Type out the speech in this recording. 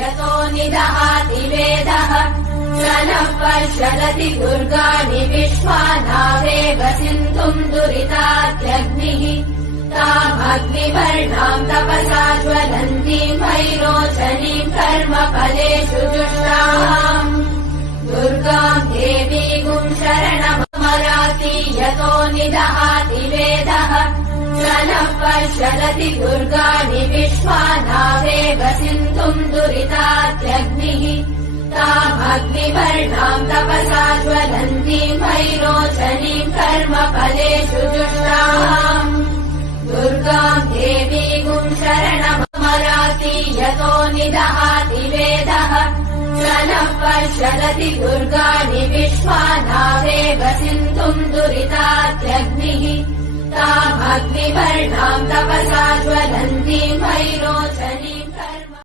यतो निदहाति वेदः स नः पर्षदति दुर्गाणि विश्वानावेव सिन्धुम् दुरितात्यग्निः तामग्निवर्णाम् तपसा ज्वलन्तीम् वैरोचनीम् कर्मफलेषु जुष्टाम् दुर्गाम् देवीगुम् शरणमराति यतो निदहाति वेदः स नः पर्षदति दुर्गाणि विश्वानावेव सिन्धुम् दुरितात्यग्निः तामग्निवर्णाम् तपसा ज्वलन्तीम् वैरोचनीम् कर्मफलेषु जुष्टाम् दुर्गाम् देवीगुम् शरणमराति यतो निदहाति वेदः स नः पर्षदति दुर्गाणि विश्वानावेव सिन्धुम् दुरितात्यग्निः तामग्निवर्णाम् तपसा ज्वलन्तीम् वैरोचनीम्